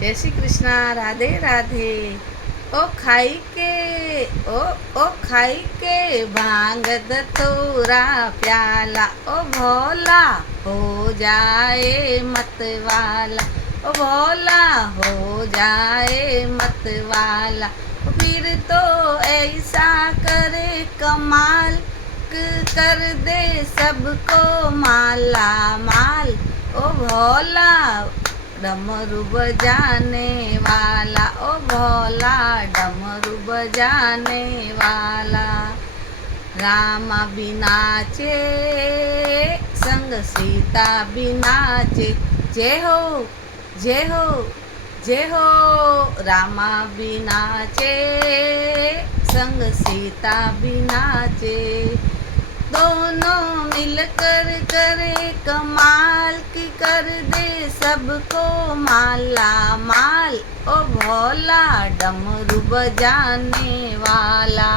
जय श्री कृष्णा। राधे राधे। ओ खाई के खाई के भांग धतूरा प्याला, ओ भोला हो जाए मतवाला, ओ भोला हो जाए मतवाला। फिर तो ऐसा करे कमाल, कर दे सबको माला माल। ओ भोला डमरू बजाने वाला, ओ भोला डमरू बजाने वाला। रामा बिना चे संग सीता बिना चे, जय हो जय हो जय हो। रामा बिना चे संग सीता बिना चे, दोनों मिलकर करे कमाल की, कर दे सबको माला माल। ओ भोला डमरू बजाने वाला।